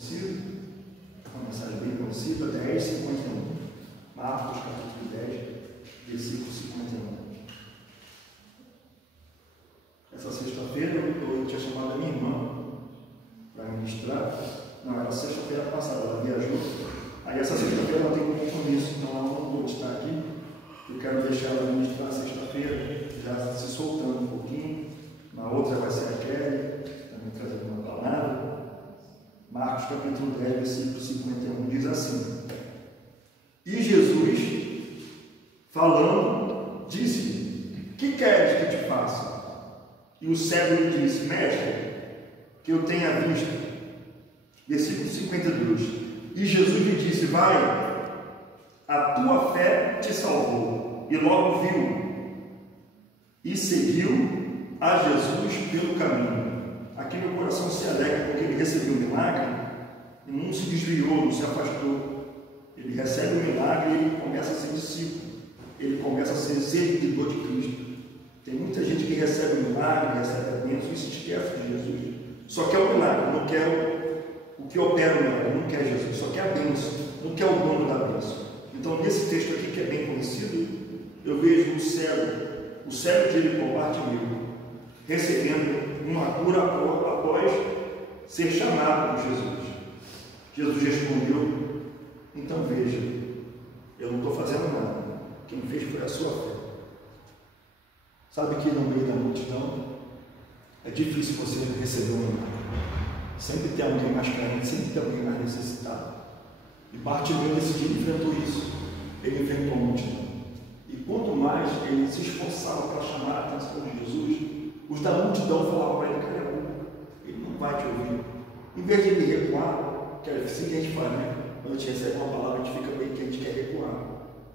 Uma mensagem bem conhecida, 10:51. Marcos capítulo 10, versículo 51. Essa sexta-feira eu tinha chamado a minha irmã para ministrar. Não, era sexta-feira passada, ela viajou. Aí essa sexta-feira ela tem um compromisso, então ela não pôde estar aqui. Eu quero deixar ela ministrar sexta-feira, já se soltando um pouquinho. Na outra vai ser a Kelly, também trazendo uma palavra. Marcos capítulo 10, versículo 51, diz assim: E Jesus, falando, disse: Que queres que te faça? E o cego lhe disse: Mestre, que eu tenha visto. Versículo 52. E Jesus lhe disse: Vai, a tua fé te salvou. E logo viu e seguiu a Jesus pelo caminho. Aqui meu coração se alegra porque ele recebeu o milagre e não se desviou, não se afastou. Ele recebe o milagre e ele começa a ser discípulo. Ele começa a ser seguidor de Cristo. Tem muita gente que recebe o milagre, recebe a bênção e se esquece de Jesus. Só quer o milagre, não quer o que opera o milagre, não quer Jesus, só quer a bênção, não quer o dono da bênção. Então nesse texto aqui que é bem conhecido, eu vejo o cego de Jericó, Bartimeu, recebendo uma cura após ser chamado por Jesus. Jesus respondeu: Então veja, eu não estou fazendo nada, quem fez foi a sua fé. Sabe que no meio da multidão é difícil você receber um milagre. Sempre tem alguém mais carente, sempre tem alguém mais necessitado. E Bartimeu nesse dia enfrentou isso. Ele enfrentou a multidão. E quanto mais ele se esforçava para chamar a atenção de Jesus, os da multidão falavam para ele: Cara, ele não vai te ouvir. Em vez de ele recuar, que é assim que a gente faz, né? Quando a gente recebe uma palavra, a gente fica meio que a gente quer recuar.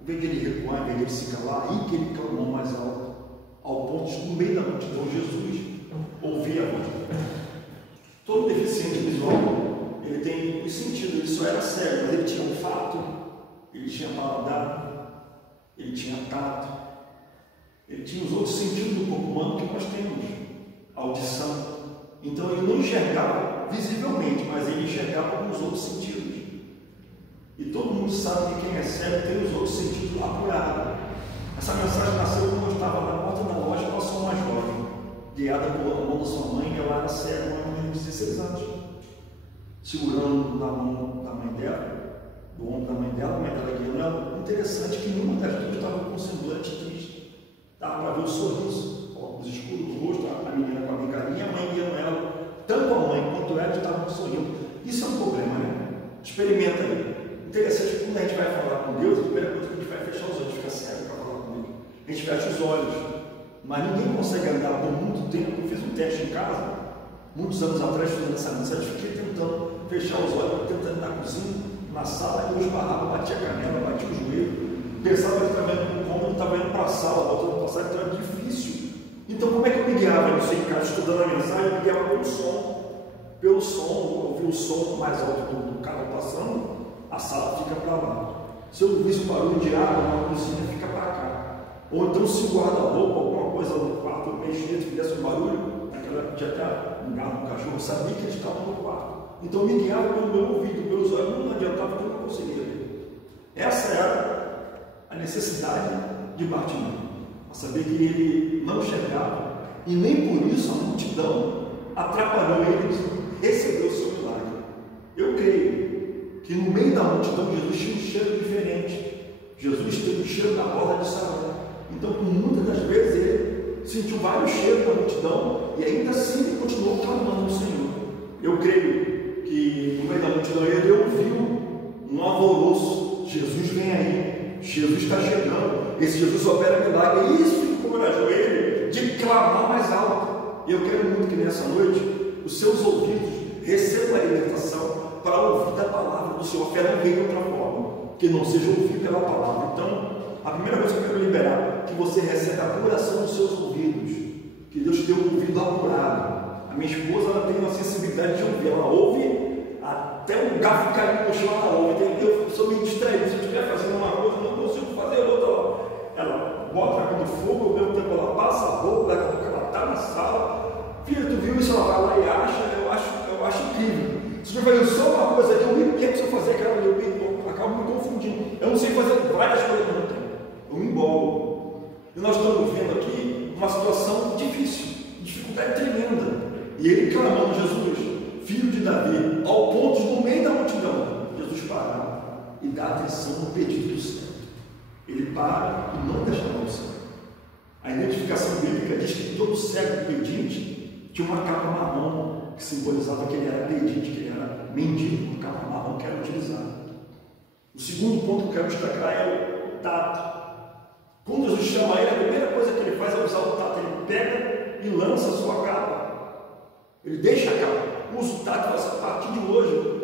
Em vez de ele recuar, em vez de ele se calar, aí que ele clamou mais alto, ao ponto de, no meio da multidão, Jesus ouvia a voz. Todo deficiente visual, ele tem os sentidos, ele só era cego, mas ele tinha olfato, ele tinha paladar, ele tinha tato, ele tinha os outros sentidos do corpo humano que nós temos, audição. Então ele não enxergava visivelmente, mas ele enxergava com os outros sentidos. E todo mundo sabe que quem é cego tem os outros sentidos apurados. Essa mensagem nasceu quando eu estava na porta da loja, passou uma jovem, guiada pela mão da sua mãe, ela era cega, uma menina de 16 anos, segurando na mão da mãe dela, do ombro da mãe dela, a mãe dela guiando ela. Interessante que nenhuma das duas estava com um semblante triste. Dava para ver o sorriso, óculos escuros no rosto, a menina com a bengalinha, a mãe guiando ela. Tanto a mãe quanto ela estavam sorrindo. Isso é um problema, né? Experimenta aí. Interessante que quando a gente vai falar com Deus, a primeira coisa que a gente vai fechar os olhos, fica cego para falar com Ele. A gente fecha os olhos. Mas ninguém consegue andar por muito tempo. Eu fiz um teste em casa, muitos anos atrás, fazendo essa mensagem, fiquei tentando fechar os olhos, tentando ir na cozinha, na sala, eu esbarrava, batia a canela, batia o joelho, pensava que estava indo para o cômodo, estava indo para a sala, voltando para a sala, então era difícil. Então como é que eu me guiava nisso em casa, estudando a mensagem? Eu me guiava pelo som. Pelo som, eu ouvia o som mais alto do carro passando, a sala fica para lá. Se eu ouvisse o barulho de água na cozinha, fica para cá. Ou então se o guarda-roupa, alguma coisa no quarto, mexia, se fizesse um barulho, naquela época tinha até um gato, um cachorro, eu sabia que eles estavam no quarto. Então eu me guiava pelo meu ouvido, pelos olhos, não adiantava que eu não conseguia ver. Essa era a necessidade de Bartimeu, a saber que ele não enxergava, e nem por isso a multidão atrapalhou ele de receber o seu milagre. Eu creio que no meio da multidão Jesus tinha um cheiro diferente. Jesus teve o cheiro da borda de Sarão. Então, muitas das vezes ele sentiu vários cheiros da multidão e ainda assim ele continuou clamando ao Senhor. Eu creio que no meio da multidão ele ouviu um alvoroço: Jesus vem aí, Jesus está chegando, esse Jesus opera milagre. E isso encorajou ele de clamar mais alto. E eu quero muito que nessa noite os seus ouvidos recebam a libertação para ouvir da palavra do Senhor. A fé não vem de outra forma que não seja ouvir pela palavra. Então, a primeira coisa que eu quero liberar, que você recebe a apuração dos seus ouvidos, que Deus te deu um ouvido apurado. A minha esposa, ela tem uma sensibilidade de ouvir, ela ouve até um garfo caindo no chão, ela ouve. Eu sou meio distraído, se eu estiver fazendo uma coisa, eu não consigo fazer outra. Ela bota a água no fogo, ao mesmo tempo ela passa a roupa, daqui a pouco ela está na sala. Filha, tu viu isso? Ela vai lá e acha, eu acho incrível. Se eu fazer só uma coisa aqui, eu me perco se eu fazer aquela, eu acabo me confundindo. Eu não sei fazer várias coisas ao mesmo tempo. Eu me embolo. E nós estamos vendo aqui uma situação difícil, dificuldade tremenda. E ele clamando, Jesus, filho de Davi, ao ponto de, no meio da multidão, Jesus parar e dar atenção no pedido do céu. Ele para e não deixa a céu. A identificação bíblica diz que todo cego pedinte tinha uma capa marrom, que simbolizava que ele era pedinte, que ele era mendigo, uma capa marrom que era utilizada. O segundo ponto que eu quero destacar é o tato. Quando Jesus chama ele, a primeira coisa que ele faz é usar o tato. Ele pega e lança a sua capa. Ele deixa a capa, usa o tato e fala assim, a partir de hoje,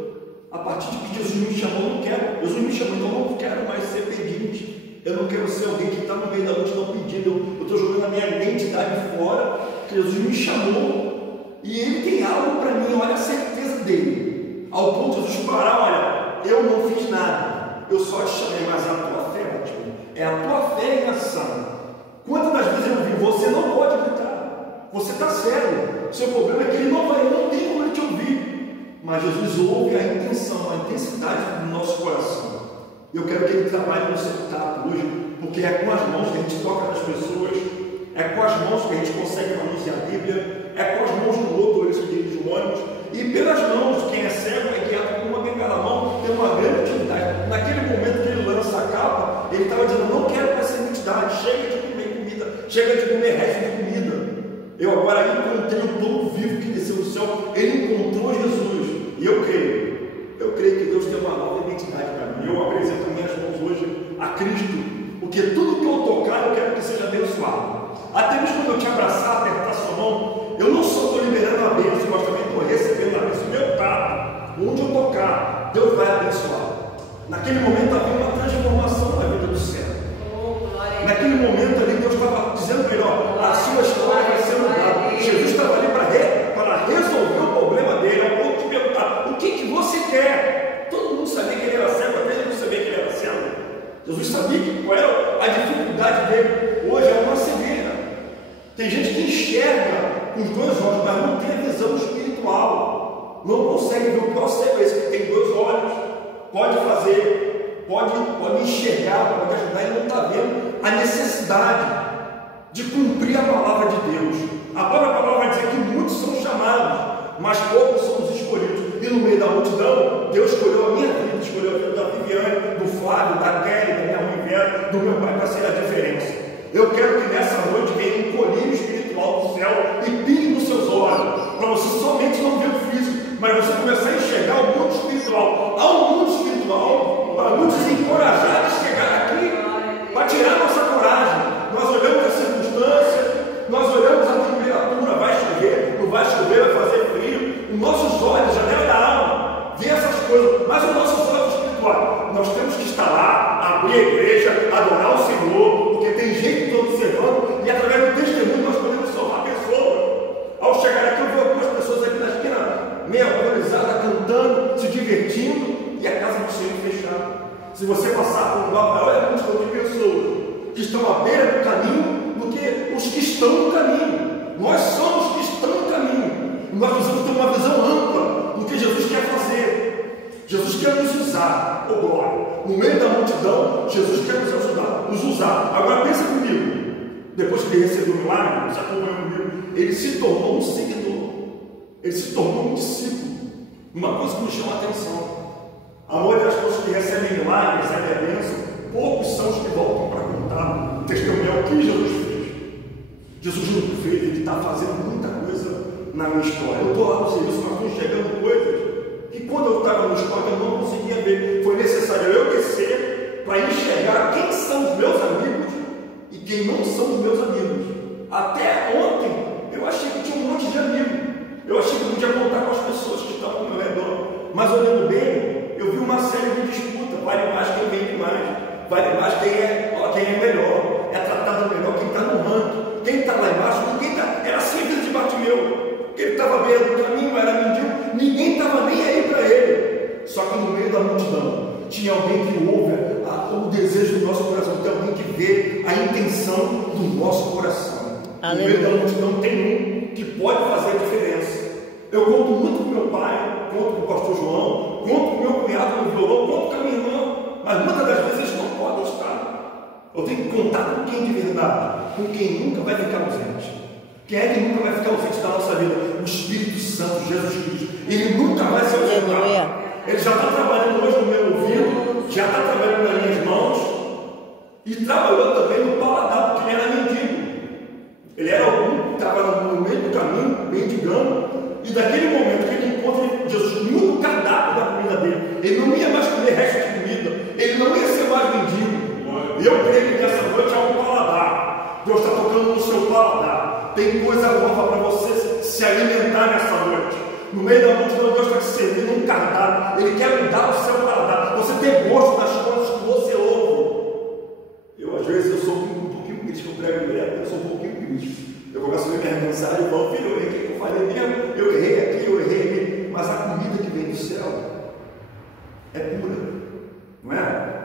a partir de que Jesus me chamou, eu não quero. Jesus me chamou, então eu não quero mais ser pedinte. Eu não quero ser alguém que está no meio da multidão pedindo. Eu estou jogando a minha identidade fora, que Jesus me chamou e ele tem algo para mim. Olha a certeza dele, ao ponto de Jesus parar, olha, eu não fiz nada, eu só te chamei, mas a tua fé, Batman, é a tua fé em ação. Quantas das vezes eu vi, você não pode gritar, você está cego, seu problema é que ele não tem como ele te ouvir, mas Jesus ouve a intenção, a intensidade do nosso coração. Eu quero que ele trabalhe no seu tato hoje, porque é com as mãos que a gente toca nas pessoas, é com as mãos que a gente consegue manusear a Bíblia, é com as mãos do motorista que dirige o ônibus, e pelas mãos de quem é cego é guiado com uma bengala. A mão tem uma grande utilidade. Naquele momento que ele lança a capa, ele estava dizendo, não quero essa identidade, chega de comer comida, chega de comer resto de comida. Eu agora encontrei o pão vivo que desceu do céu, ele encontrou Jesus, e eu creio que Deus tem uma nova identidade para mim. Eu apresento minhas mãos hoje a Cristo, porque tudo que eu tocar eu quero que seja abençoado. Até mesmo quando eu te abraçar, apertar sua mão, eu não só estou liberando a bênção, mas também estou recebendo a bênção. Meu tato, onde eu tocar, Deus vai abençoar. Naquele momento havia uma transformação na vida do céu. Naquele momento ali Deus estava dizendo para ele, ó, a sua história vai ser mudada. Jesus estava ali para resolver o problema dele, ao ponto de perguntar, o que você quer? Todo mundo sabia que ele era cego, até ele não sabia que ele era cego. Jesus sabia qual era a dificuldade dele. Hoje é uma cegueira. Tem gente que enxerga com os dois olhos, mas não tem a visão espiritual. Não consegue ver. O pior cego é esse que tem dois olhos. Pode fazer, pode enxergar, pode ajudar, ele não está vendo a necessidade de cumprir a palavra de Deus. A palavra vai dizer que muitos são chamados, mas poucos são os escolhidos. E no meio da multidão, Deus escolheu a minha vida, escolheu a vida da Viviane, do Flávio, da Kelly, da minha mãe Vera, do meu pai, para ser a diferença. Eu quero que nessa noite venha um colírio espiritual do céu e pingue nos seus olhos, para você somente não ver o físico, mas você começar a enxergar o mundo espiritual. Há um mundo espiritual para muitos encorajados a chegar aqui, para tirar nossa coragem. Nós olhamos a circunstância, nós olhamos a temperatura, vai chover, não vai chover, vai fazer frio. Os nossos olhos, janela da alma, vê essas coisas, mas os nossos olhos espirituais, nós temos que estar lá, abrir a igreja, adorar o Senhor, porque tem gente que está observando, e através do testemunho nós podemos salvar pessoas. Ao chegar aqui, eu vi algumas pessoas aqui na esquina, meio alcoolizada, cantando, se divertindo, e a casa do Senhor fechada. Se você passar por um lugar, olha a multidão de pessoas que estão à beira do caminho, do que os que estão no caminho. Nós somos os que estão no caminho. Nós precisamos ter uma visão ampla do que Jesus quer fazer. Jesus quer nos usar, oh glória. No meio da multidão, Jesus quer nos usar. Agora pensa comigo. Depois que ele recebeu o milagre, você acompanhou comigo, ele se tornou um seguidor. Ele se tornou um discípulo. Uma coisa que nos chama a atenção. A maioria das pessoas que recebem milagres, recebem a bênção, poucos são os que voltam para contar o testemunho que Jesus fez. Jesus não fez, ele está fazendo muita coisa na minha história. Eu estou lá no serviço, mas estou enxergando coisas que quando eu estava no esporte eu não conseguia ver. Foi necessário eu descer para enxergar quem são os meus amigos e quem não são os meus amigos. Até ontem eu achei que tinha um monte de amigos. Eu achei que eu podia contar com as pessoas que estavam ao meu redor. Mas olhando bem, eu vi uma série de disputas. Vale mais quem vende mais. Vale mais quem é melhor. É tratado melhor quem está no ranking. Quem está lá embaixo, ninguém está. Era assim a vida de Bartimeu. Ele estava beira do caminho, era mendigo. Ninguém estava nem aí para ele. Só que no meio da multidão tinha alguém que ouve o desejo do nosso coração. Tem alguém que vê a intenção do nosso coração. No meio da multidão tem um que pode fazer a diferença. Eu conto muito com meu pai, conto com o pastor João, conto com meu cunhado no violão, conto com a minha irmã, mas muitas das vezes eles não podem estar. Eu tenho que contar com quem de verdade? Com quem nunca vai ficar ausente. Quem é que nunca vai ficar ausente da nossa vida? O Espírito Santo, Jesus Cristo. Ele nunca vai se ausentar. Ele já está trabalhando hoje no meu ouvido, já está trabalhando nas minhas mãos e trabalhou também no paladar, porque ele era mendigo. Ele era algum, estava no meio do caminho, mendigando, e daquele momento que ele encontra Jesus no cardápio da comida dele, ele não ia mais comer resto de comida, ele não ia ser mais mendigo. E eu creio que nessa noite há um paladar. Deus está tocando no seu paladar. Tem coisa nova para você se alimentar nessa noite. No meio da multidão, Deus está te servindo um cardápio. Ele quer mudar o seu paladar. Você tem gosto das coisas que você ouve. Eu, às vezes, eu sou um pouquinho crítico. Eu prego direto, eu sou um pouquinho crítico. Eu começo a ver minha mensagem e falo, filho, eu errei o que eu falei mesmo. Eu errei aqui, eu errei ali. Mas a comida que vem do céu é pura. Não é?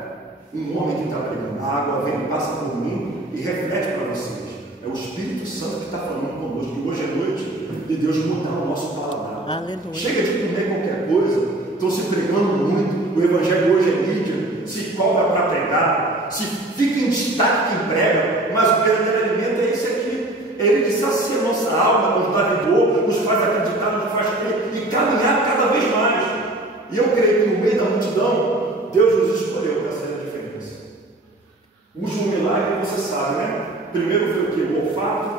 Um homem que está pregando água, vem, passa por mim e reflete para vocês. É o Espírito Santo que está falando conosco. E hoje é noite de Deus mudar o nosso paladar. Aleluia. Chega de comer qualquer coisa. Estão se pregando muito. O Evangelho hoje é mídia. Se cobra para pregar. Se fica em destaque quem prega. Mas o verdadeiro alimento é esse aqui. É ele que sacia a nossa alma, nos dá vigor, nos faz acreditar, nos faz crer e caminhar cada vez mais. E eu creio que no meio da multidão, Deus nos escolheu para ser a diferença. O último milagre, você sabe, né? Primeiro foi o que? O olfato,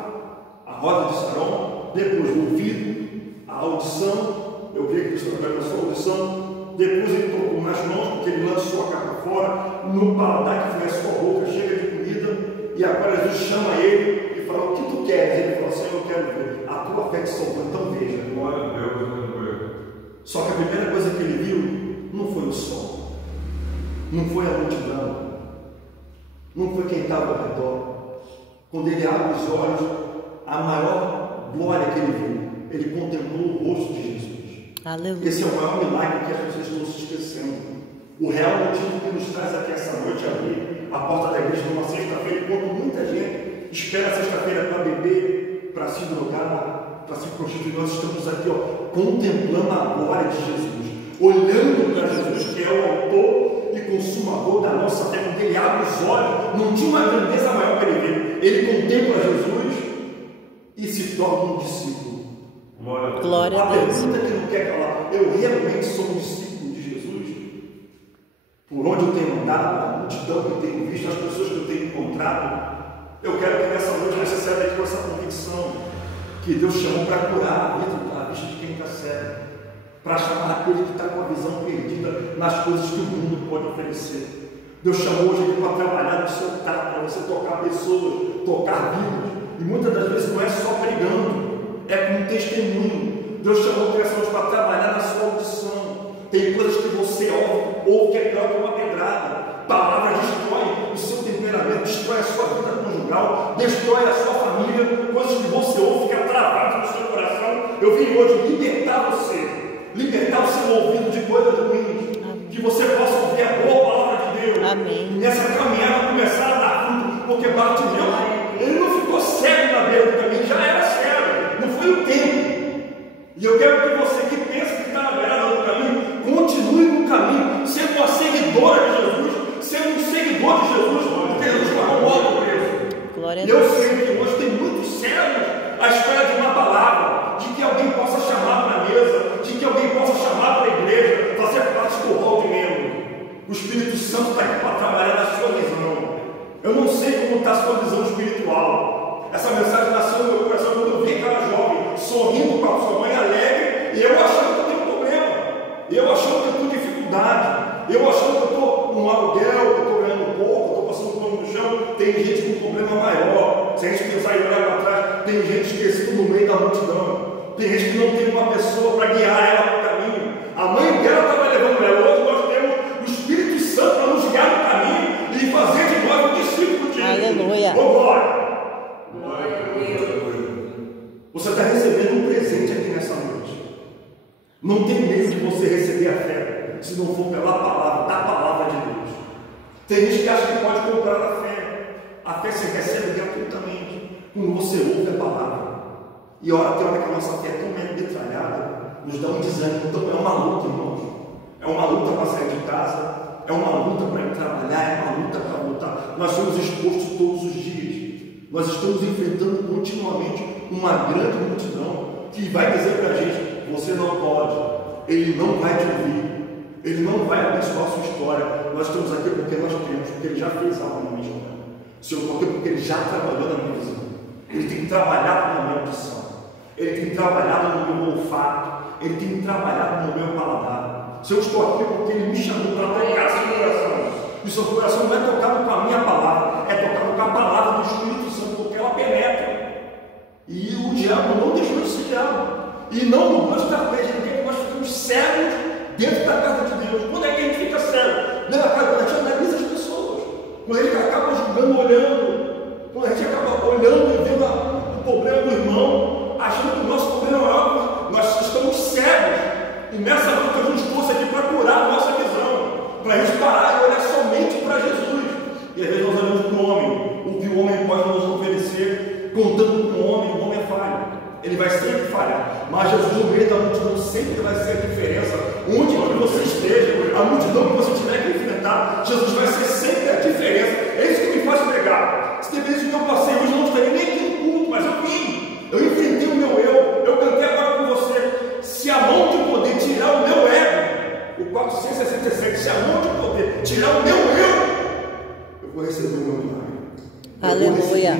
a roda de Saron, depois o ouvido, a audição. Eu creio que Cristo trabalhou na sua audição. Depois ele tocou nas mãos, porque ele lançou a capa fora, no paladar que foi a sua boca cheia de comida. E agora Jesus chama ele e fala: o que tu queres? Ele falou: Senhor, eu quero ver. A tua fé te salvou, então veja. Glória a Deus. Só que a primeira coisa que ele viu não foi o sol, não foi a multidão, não foi quem estava ao redor. Quando ele abre os olhos, a maior glória que ele viu, ele contemplou o rosto de Jesus. Aleluia. Esse é o maior milagre que as pessoas estão se esquecendo. O real motivo que nos traz aqui essa noite é abrir a porta da igreja numa sexta-feira, enquanto muita gente espera a sexta-feira para beber, para se drogar, para se prostituir. Nós estamos aqui, contemplando a glória de Jesus, olhando para Jesus, que é o autor e consumador da nossa fé. Quando ele abre os olhos, não tinha uma grandeza maior para ele ver. Ele contempla Jesus e se torna um discípulo. Glória a Deus. Pergunta que não quer calar: eu realmente sou um discípulo de Jesus? Por onde eu tenho andado, a multidão que eu tenho visto, as pessoas que eu tenho encontrado, eu quero que nessa noite você saia daqui com essa convicção que Deus chamou para curar a vista de quem está cego, para chamar aquele que está com a visão perdida nas coisas que o mundo pode oferecer. Deus chamou hoje aqui para trabalhar no seu tato, para você tocar pessoas, tocar vidas, e muitas das vezes não é só pregando, é com um testemunho. Deus chamou pessoas para trabalhar na sua audição. Tem coisas que você ouve que é pior que uma pedrada. Palavras destrói o seu temperamento, destrói a sua vida conjugal, destrói a sua família. Coisas que você ouve fica travado no seu coração. Eu vim hoje libertar você, libertar o seu ouvido de coisas ruins. Amém. Que você possa ouvir a boa palavra de Deus. Amém. E nessa caminhada começar a dar fruto, porque Bartimeu, ele não ficou cego na beira do caminho, já era cego, não foi o tempo. E eu quero que você que pensa que está na beirada do caminho, continue no caminho, sendo uma seguidora de Jesus, sendo um seguidor de Jesus, porque Jesus pagou o alto preço. Glória a E eu Deus. sei que hoje tem muitos cegos à espera de uma palavra, de que alguém possa chamar para a mesa, de que alguém possa chamar para a igreja, fazer parte do hall de membro. O Espírito Santo está aqui para trabalhar na sua visão. Eu não sei como está a sua visão espiritual. Essa mensagem nasceu no meu coração quando eu vi aquela jovem sorrindo para a sua mãe alegre, e eu achando que eu tenho um problema, eu achando que eu tenho dificuldade, eu achando que eu estou num aluguel, que eu estou ganhando pouco, estou passando pano no chão. Tem gente com um problema maior. Se a gente pensar e olhar para trás, tem gente esquecida no meio da multidão, tem gente que não tem uma pessoa para guiar ela para o caminho. A mãe dela estava levando ela. Hoje nós temos o Espírito Santo para nos guiar no caminho e fazer de nós um discípulo de Jesus. Aleluia. Glória. Você está recebendo um presente aqui nessa noite. Não tem medo de você receber a fé, se não for pela palavra, da palavra de Deus. Tem gente que acha que pode comprar a fé. A fé se recebe gratuitamente quando você ouve a palavra. E tem hora que a nossa fé é tão metralhada, nos dá um desânimo. Então é uma luta, irmãos. É uma luta para sair de casa, é uma luta para ir trabalhar, é uma luta para voltar. Nós somos expostos todos os dias. Nós estamos enfrentando continuamente uma grande multidão que vai dizer para a gente: você não pode, ele não vai te ouvir, ele não vai abençoar a sua história. Nós estamos aqui porque nós temos, porque ele já fez algo na minha história. Se eu estou aqui porque ele já trabalhou na minha visão, ele tem trabalhado na minha audição, ele tem trabalhado no meu olfato, ele tem trabalhado no meu paladar. Se eu estou aqui porque ele me chamou para tocar seu coração, e seu coração não é tocado com a minha palavra, é tocado com a palavra do Espírito Santo, porque ela penetra. E o diabo não deixou de ser diabo, e não mudou a estratégia. Ele quer que nós ficamos cegos dentro da casa de Deus. Quando é que a gente fica cego? Dentro da casa, quando a gente analisa as pessoas, quando a gente acaba julgando, olhando, quando a gente acaba olhando e vendo o problema do irmão, achando que o nosso problema é algo, nós estamos cegos. E nessa luta a gente trouxe aqui para curar a nossa visão, para a gente parar e olhar somente para Jesus. E às vezes nós olhamos para o homem, o que o homem pode nos oferecer, contando com o homem é falho. Ele vai sempre falhar, mas Jesus no meio da multidão sempre vai ser a diferença. Onde que você esteja, a multidão que você tiver que enfrentar, Jesus vai ser sempre a diferença. É isso que me faz pregar. Se dependesse do que eu passei hoje, eu não estaria nem aqui no culto, mas eu vim, eu enfrentei o meu eu cantei agora com você. Se a mão de poder tirar o meu ego, o 467, se a mão de poder tirar o meu eu vou receber o meu milagre. Aleluia.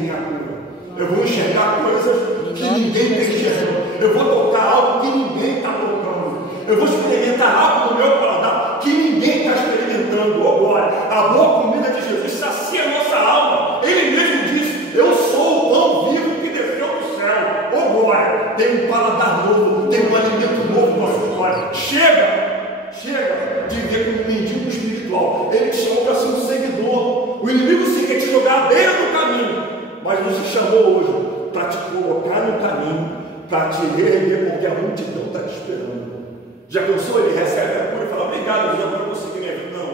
Eu vou enxergar coisas que ninguém está enxergando. Eu vou tocar algo que ninguém está tocando. Eu vou experimentar algo no meu paladar que ninguém está experimentando. Oh glória! A boa comida de Jesus sacia a nossa alma. Ele mesmo disse: eu sou o pão vivo que desceu do céu. Oh glória! Tem um paladar novo, tem um alimento novo no nosso glória. Chega de ver como um mendigo espiritual. Ele te chamou para ser um seguidor. O inimigo sim quer te jogar à beira do caminho, mas nos chamou hoje para te colocar no caminho, para te reerguer, porque a multidão está te esperando. Já pensou? Ele recebe a cura e fala: obrigado, eu já vou conseguir minha vida. Não.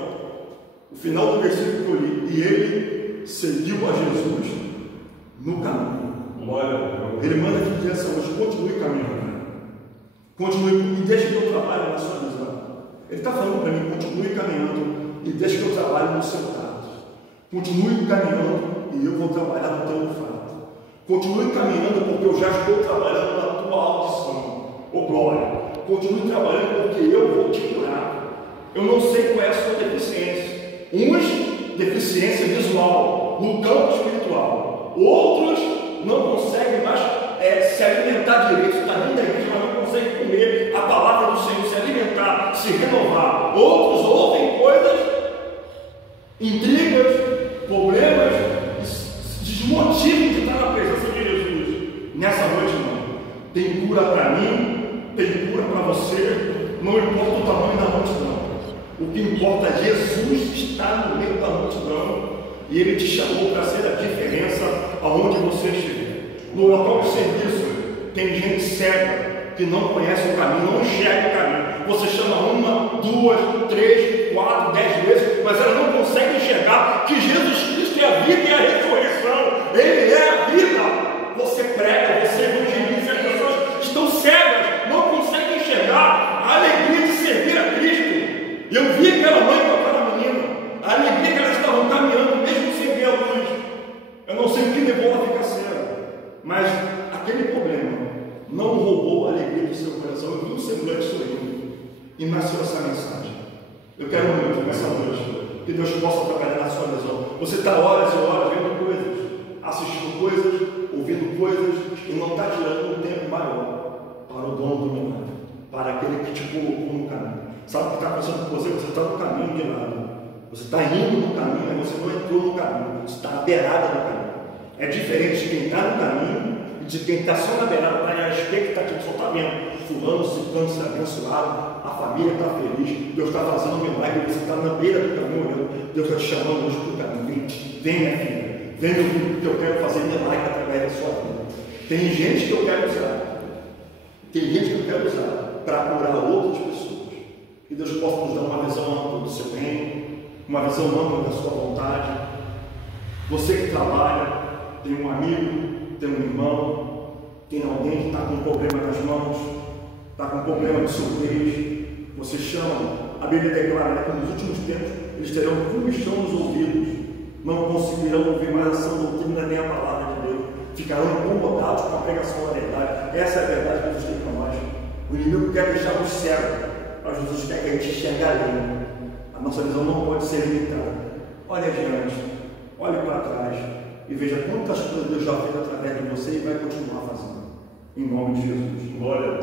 O final do versículo que eu li: e ele seguiu a Jesus no caminho. Ele manda te dizer assim hoje: continue caminhando. Continue e deixe que eu trabalhe na sua visão. Ele está falando para mim: continue caminhando e deixe que eu trabalhe no seu tato. Continue caminhando e eu vou trabalhar no teu olfato. Continue caminhando porque eu já estou trabalhando na tua audição. Oh glória! Continue trabalhando porque eu vou te curar. Eu não sei qual é a sua deficiência. Uns, deficiência visual, no campo espiritual. Outros não conseguem mais se alimentar direito. Está dentro da igreja, mas não conseguem comer a palavra do Senhor, se alimentar, se renovar. Outros ouvem coisas, intrigas, problemas, desmotivam de estar na presença de Jesus. Nessa noite, não. Tem cura para mim, tem cura para você, não importa o tamanho da multidão. O que importa é Jesus estar no meio da multidão e Ele te chamou para ser a diferença aonde você estiver. No local de serviço, tem gente cega que não conhece o caminho, não enxerga o caminho. Você chama 1, 2, 3, 4, 10 vezes, mas ela não consegue enxergar que Jesus Cristo é a vida e a ressurreição. Ele é a vida. Você prega, você evangeliza, as pessoas estão cegas, não conseguem enxergar a alegria de servir a Cristo. Eu vi aquela mãe com aquela menina, a alegria que elas estavam caminhando, mesmo sem ver a luz. Eu não sei o que levou ela a ficar cega, mas aquele problema não roubou a alegria do seu coração. Eu vi um semblante sorrindo e nasceu essa mensagem. Eu quero muito nessa noite que Deus possa trabalhar na sua visão. Você está horas e horas vendo coisas, assistindo coisas, ouvindo coisas, e não está tirando um tempo maior para o dono do milagre, para aquele que te colocou no caminho. Sabe o que está acontecendo com você? Você está no caminho de lado. Você está indo no caminho, mas você não entrou no caminho. Você está à beirada do caminho. É diferente de quem está no caminho e de quem está só na beirada, está na expectativa, só está vendo fulano, ciclano, se abençoado, a família está feliz, Deus está fazendo um milagre, você está na beira do caminho olhando, Deus está te chamando hoje para o caminho. Vem, minha filha, vem no grupo que eu quero fazer milagre através da sua vida. Tem gente que eu quero usar, para curar outras pessoas. Que Deus possa nos dar uma visão ampla do seu reino, uma visão ampla da sua vontade. Você que trabalha, tem um amigo, tem um irmão, Tem alguém que está com um problema nas mãos, está com um problema de surdez, você chama, a Bíblia declara que nos últimos tempos eles terão comichão nos ouvidos, não conseguirão ouvir mais a sã doutrina nem a palavra de Deus, ficarão incomodados com a pregação da verdade. Essa é a verdade que Jesus tem para nós. O inimigo quer deixar nos cegos, mas Jesus quer que a gente enxergue além. A nossa visão não pode ser limitada. Olhe adiante, olhe para trás e veja quantas coisas Deus já fez através de você e vai continuar fazendo. Em nome de Jesus. Glória a Deus.